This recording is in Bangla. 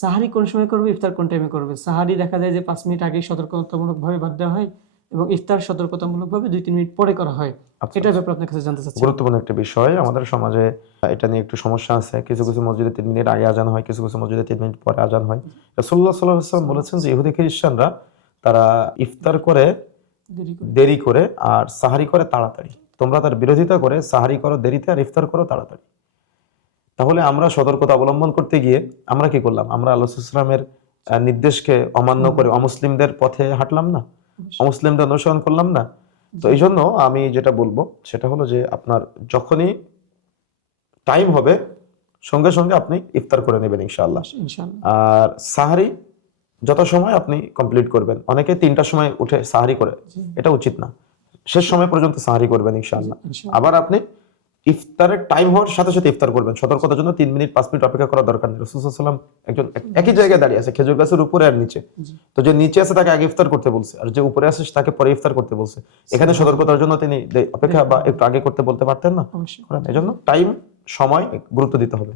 সাহারি কোন সময় করবে, ইফতার কোন টাইমে করবে। সাহারি দেখা যায় যে 5 মিনিট আগে সতর্কতামূলকভাবে বাদ দেওয়া হয় এবং ইফতার সতর্কতামূলকভাবে 2-3 মিনিট পরে করা হয়। আচ্ছা, এটার ব্যাপারে আপনার কাছে জানতে চাচ্ছি। গুরুত্বপূর্ণ একটা বিষয়। আমাদের সমাজে এটা নিয়ে একটু সমস্যা আছে। কিছু কিছু মসজিদে 3 মিনিট আগে আজান হয়, কিছু কিছু মসজিদে 3 মিনিট পরে আজান হয়। রাসূলুল্লাহ সাল্লাল্লাহু আলাইহি ওয়াসাল্লাম বলেছেন যে ইহুদি খ্রিস্টানরা তারা ইফতার করে দেরি করে আর সাহারি করে তাড়াতাড়ি। তোমরা তার বিরোধিতা করে সাহারি করো দেরিতে আর ইফতার করো তাড়াতাড়ি। তাহলে আমরা সতর্কতা অবলম্বন করতে গিয়ে আমরা কি করলাম? আমরা আল্লাহ রাসূলুল্লাহ সাল্লাল্লাহু আলাইহি ওয়াসাল্লামের নির্দেশকে অমান্য করে অমুসলিমদের পথে হাঁটলাম না, অমুসলিমদের অনুসরণ করলাম না। তো এই জন্য আমি যেটা বলবো সেটা হলো যে আপনার যখনই টাইম হবে সঙ্গে সঙ্গে আপনি ইফতার করে নেবেন ইনশাআল্লাহ। ইনশাআল্লাহ। আর সাহারি যত সময় আপনি কমপ্লিট করবেন, অনেকে 3টার সময় উঠে সাহারি করে, এটা উচিত না। শেষ সময় পর্যন্ত সাহারি করবেন ইনশাআল্লাহ। আবার আপনি ইফতারের টাইম হওয়ার সাথে সাথে ইফতার করবেন। সতর্কতার জন্য 3 মিনিট 5 মিনিট অপেক্ষা করার দরকার নেই। রাসূলুল্লাহ সাল্লাল্লাহু আলাইহি ওয়াসাল্লাম একজন একই জায়গায় দাঁড়িয়ে আছে, খেজুর গাছের উপরে আর নিচে। তো যে নিচে আছে তাকে আগে ইফতার করতে বলছে, আর যে উপরে আছে তাকে পরে ইফতার করতে বলছে। এখানে সতর্কতার জন্য তিনি অপেক্ষা বা একটু আগে করতে বলতে পারতেন না? অবশ্যই। এজন্য টাইম, সময় গুরুত্ব দিতে হবে।